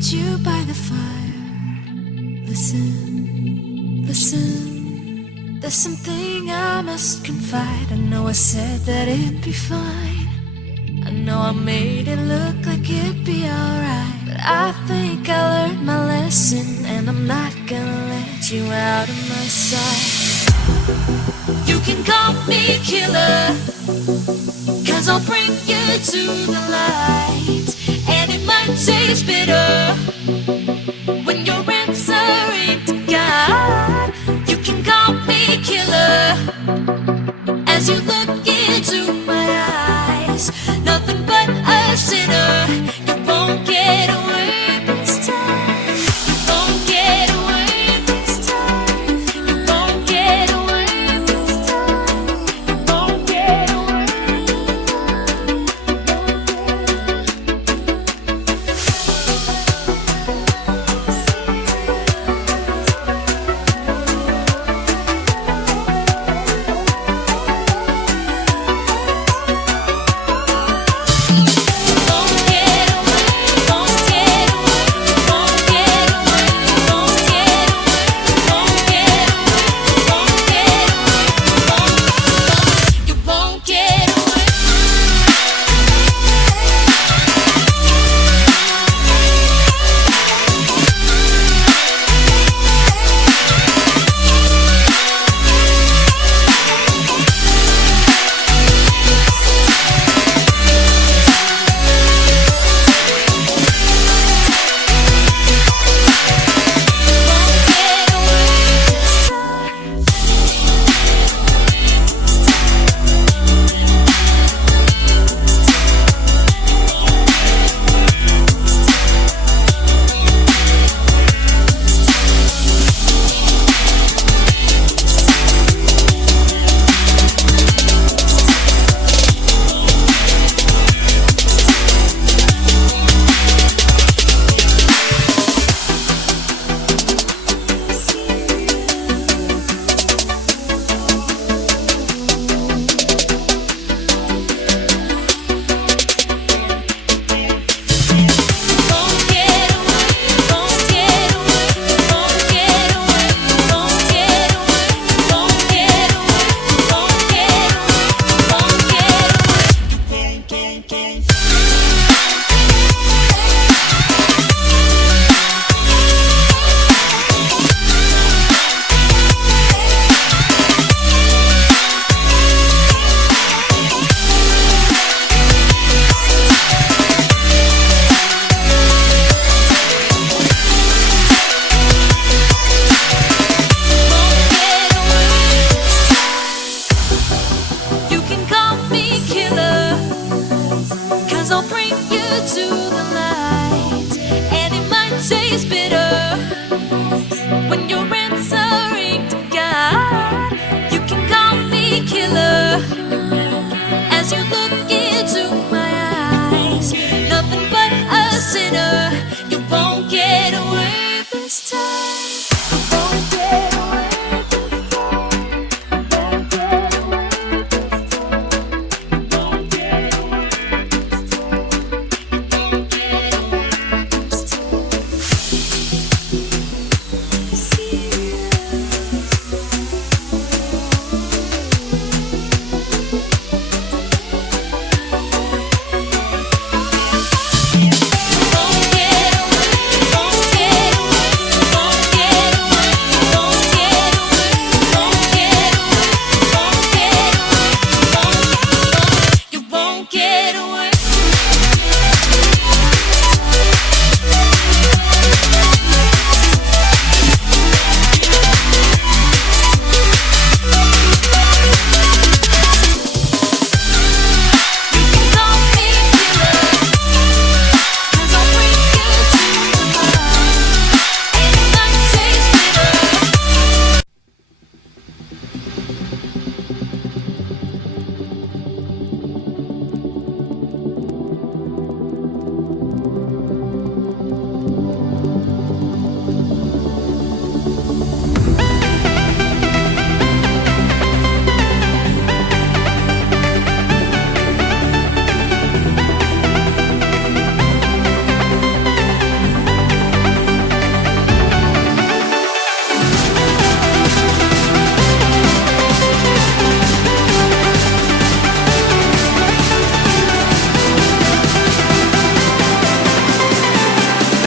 seat you by the fire. Listen, listen, there's something I must confide. I know I said that it'd be fine. I know I made it look like it'd be alright, but I think I learned my lesson, and I'm not gonna let you out of my sight. You can call me killer, 'cause I'll bring you to the light. And it might taste bitter when you're answering to God. You can call me killer as you look into my eyes. Nothing but a sinner. You won't get away this time. You won't get away this time. You won't get away this time. You won't get away. I'll bring you to the light, and it might taste bitter when you're